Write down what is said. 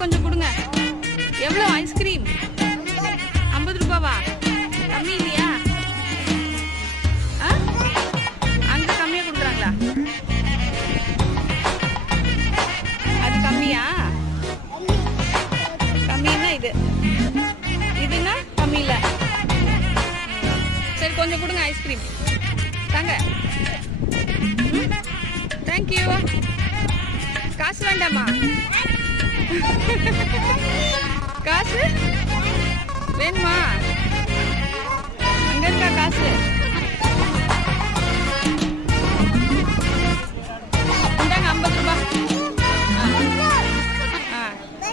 கொஞ்சம் கொடுங்க. எவ்வளோ ஐஸ்கிரீம்? 50 ரூபாவா? கம்மி இல்லையா? அங்கே கம்மியாக கொடுக்குறாங்களா? அது கம்மியா? கம்மின்னா இதுன்னா கம்மி இல்லை. சரி கொஞ்சம் கொடுங்க ஐஸ்கிரீம் தாங்க. தேங்க்யூ. காசு வேண்டாமா? காசு வேணுமா? அங்க இருக்கா காசு?